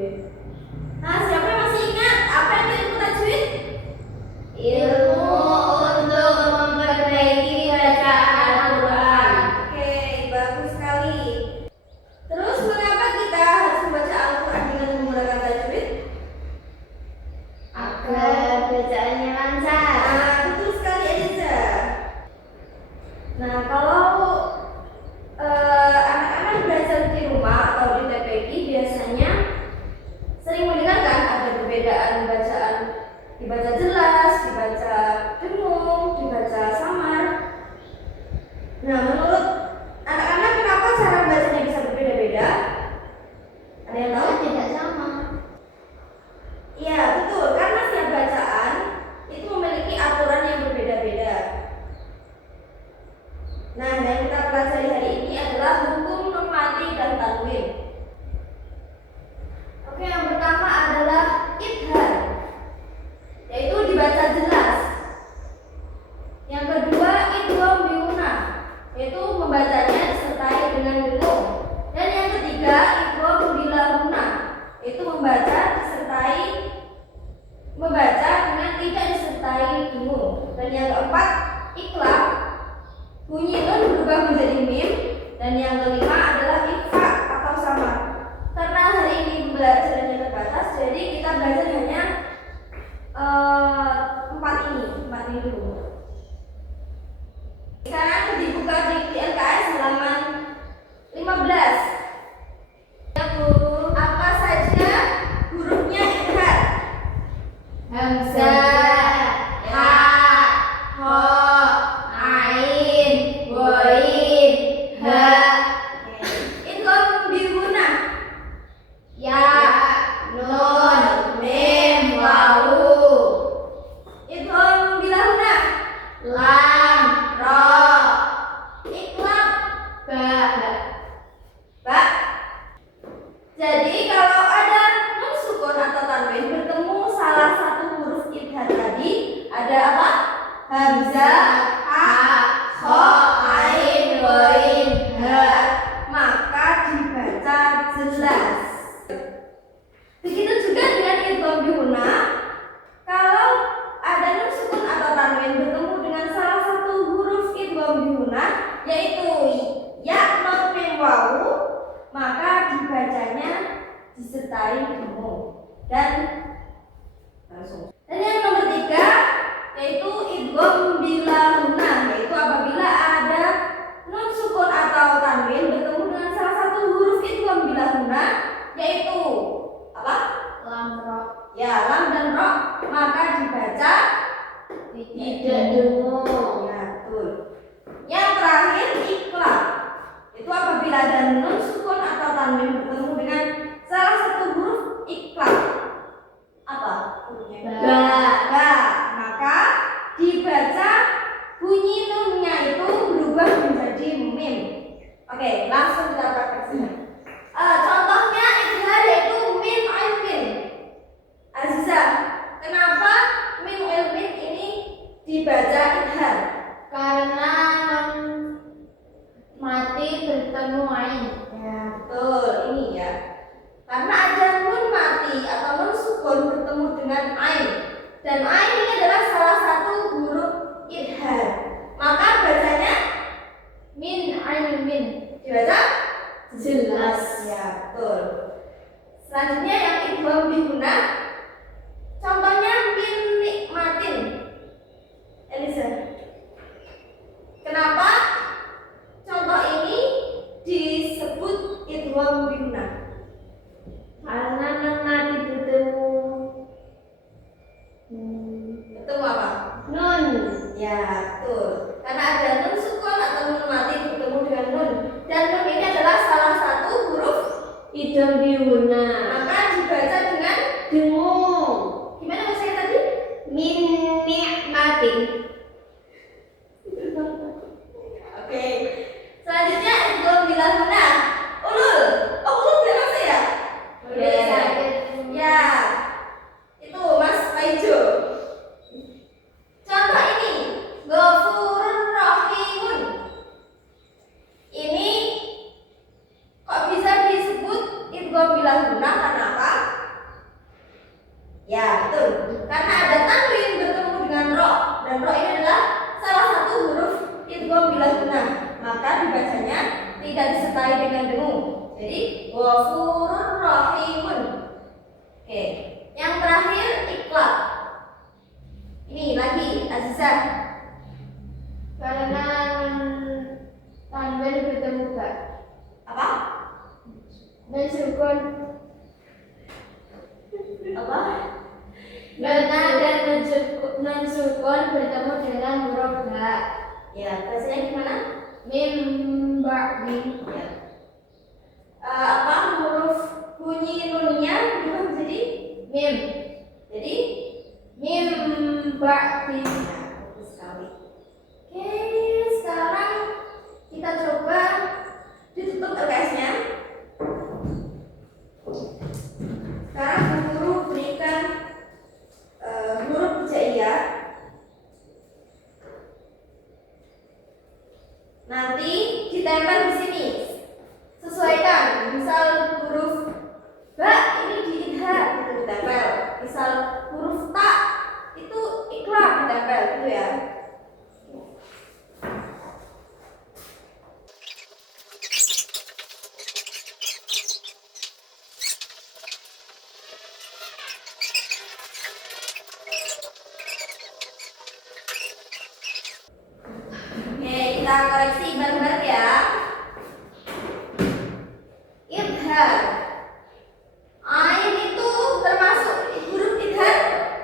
Nah, siapa yang masih ingat apa itu ilmu tajwid? Ilmu untuk memperbaiki bacaan Al-Quran. Oke, bagus sekali. Terus mengapa kita harus membaca Al-Quran dengan menggunakan tajwid? Agar bacaannya lancar. Nah, betul sekali Eliza. Nah, kalau anak-anak belajar di rumah atau di TPQ biasanya sering mendengar kan ada perbedaan bacaan, dibaca jelas, dibaca dengung, dibaca samar. Nah, menurut anak-anak kenapa cara bacanya bisa berbeda-beda? Ada yang tahu? Tidak sama. Iya, betul. Karena setiap bacaan itu memiliki aturan yang berbeda-beda. Nah, yang kita pelajari hari ini adalah hukum nun mati dan tanwin. Oke, yang pertama adalah idhar, yaitu dibaca jelas. Yang kedua idgham bigunah, yaitu membacanya disertai dengan dengung. Dan yang ketiga idgham bila gunah, yaitu membaca dengan tidak disertai dengung. Dan yang keempat ikhlas, bunyi nun berubah menjadi mim. Dan yang kelima adalah ikhfa atau samar. Karena hari ini pembelajarannya terbatas, jadi kita belajar hanya empat ini dulu. Sekarang dibuka di LKS halaman 15. Ya Bu, apa saja hurufnya idhar? Hamzah, ha, ho, ain, ghain, ha. Idgham bigunah. Ya, nun, mim, wawu. Idgham bila gunah. Lam, ro, Iqlab. ba. Jadi kalau ada nun sukun atau tanwin bertemu salah satu huruf idhar tadi, ada apa? Hamzah, ha, kho, ain, ghain, ha. Maka dibaca jelas. Begitu juga dengan idgham bigunah. Kalau ada nun sukun atau tanwin bertemu dengan salah satu huruf idgham bigunah, yaitu ya, nun, mim, wawu, maka dibacanya disertai dengung dan langsung. Dan yang nomor 3 yaitu idgham bila gunah, yaitu apabila ada nun sukun atau tanwin bertemu dengan salah satu huruf idgham bila gunah, yaitu apa? Lam, ro. Ya, lam dan ro, maka dibaca Tidak dengung. ya, betul. Yang terakhir ikhlas, itu apabila ada nun sukun atau tanwin bertemu dengan salah satu huruf ikhlas. Apa hurufnya? Ba. Maka dibaca bunyi nunnya itu berubah menjadi mim. Oke, langsung kita praktekkan. Contohnya idhar yaitu min ilmin. Aziza, kenapa min ilmin ini dibaca idhar? Karena nun mati bertemu ain. Ya, betul, ini ya. Karena ada nun mati atau nun sukun bertemu dengan ain. Dan ain ini adalah salah satu huruf idhar. Maka bacanya Min, ain, min. dibaca Jelas. ya, betul. Selanjutnya yang idgham bigunah. Contohnya min nikmatin. Elisa, kenapa contoh ini disebut idgham bigunah? Karena nun mati bertemu Ketemu apa? nun. Ya, betul. Karena ada nun sukun atau nun mati bertemu dengan nun. Dan nun ini adalah salah satu huruf Idgham bigunah. maka dibaca dengan Dengung. gimana maksudnya tadi? Min nikmatin. Oke. Selanjutnya idgham bila gunah. Ulul. Oh, ulul tidak masuk ya? Udah. Ya. Itu Mas Paijo. Contoh ini, Ghafurur Rahimun. Ini kok bisa disebut idgham bila gunah karena apa? Ya, betul. Karena ada tanwin bertemu dengan ro, dan ro ini adalah salah satu huruf idgham bila gunnah, maka dibacanya tidak disertai dengan dengung. Jadi ghafurur rahimun. Oke. Yang terakhir iqlab. Ini lagi Azizah. Karena tanwin bertemu gak Apa? dan sukun. Apa? Karena dan non sukun bertemu dengan huruf ga. Ya, bacanya gimana? Mim ba'di. Ya. Apa huruf bunyi nunnya berubah menjadi Mim. jadi Mim ba'di. nah, bagus sekali. Oke, sekarang kita coba ditutup LKS-nya. Sekarang Bu Guru berikan huruf hijaiyah. Nanti ditempel di sini. Sesuaikan. Misal huruf ba ini diidhar itu ditempel. Misal huruf ta itu iqlab ditempel gitu ya. Oke, kita koreksi bareng-bareng ya. Idhar. Ain itu termasuk huruf idhar,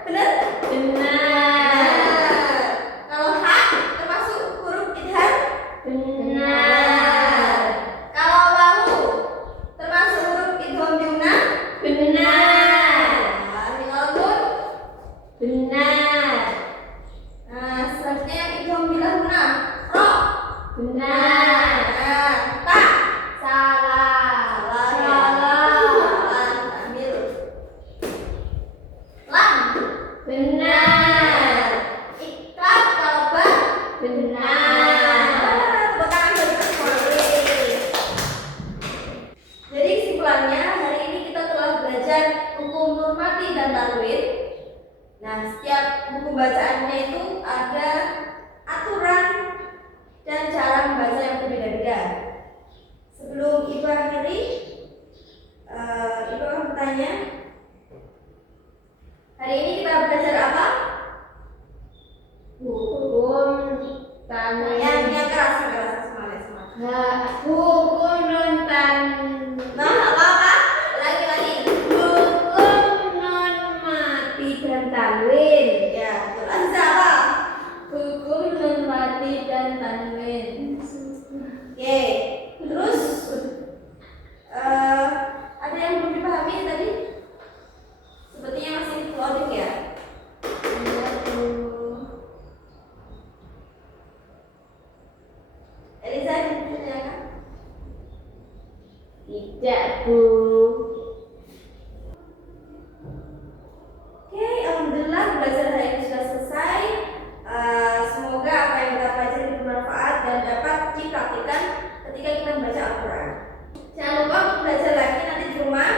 benar? Benar. Kalau ha termasuk huruf idhar? Benar. Kalau wawu termasuk huruf idgham bigunah? Benar. Nah, ini kalau nun? Benar. Nah, selanjutnya yang idgham bila gunnah. Ro. Benar. Nah, ta. Salah. Salah. Lam, ambil. Lam. Benar. Iqlab kalau ba. Benar. Tepuk tangan bagi kita semua. Jadi kesimpulannya hari ini kita telah belajar hukum nun mati dan tanwin. Nah, setiap buku bacaannya itu ada aturan dan cara membaca yang berbeda-beda. Sebelum Ibu akhiri, Ibu akan bertanya, hari ini kita belajar apa? Hukum tanwin. Yang keras, semangat. Hukum non tan. Nah, apa? Lagi. Hukum non mati dan tanwin. Ya, betul. Aziza apa? Hukum non mati dan tanwin. Oke, terus ada yang belum dipahami tadi? Sepertinya masih loading ya. Iya, Bu. Eliza, ditanyakan? Tidak, Bu. Oke, alhamdulillah belajar hari ini sudah selesai. Semoga apa yang kita pelajari bermanfaat dan dapat dipraktikkan ketika kita membaca Al-Quran. Jangan lupa untuk belajar lagi nanti di rumah.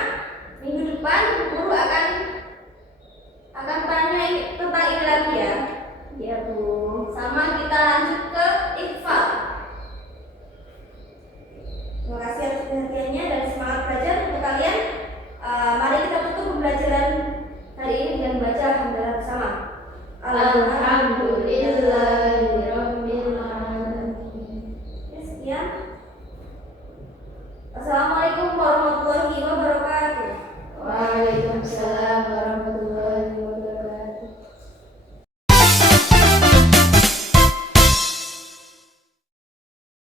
Minggu depan guru akan tanya tentang ini lagi ya. Iya, Bu. Sama kita lanjut ke ikhfal. Terima kasih atas perhatiannya dan semangat belajar untuk kalian. Mari kita tutup pembelajaran hari ini dengan membaca alhamdulillah bersama. Alhamdulillah.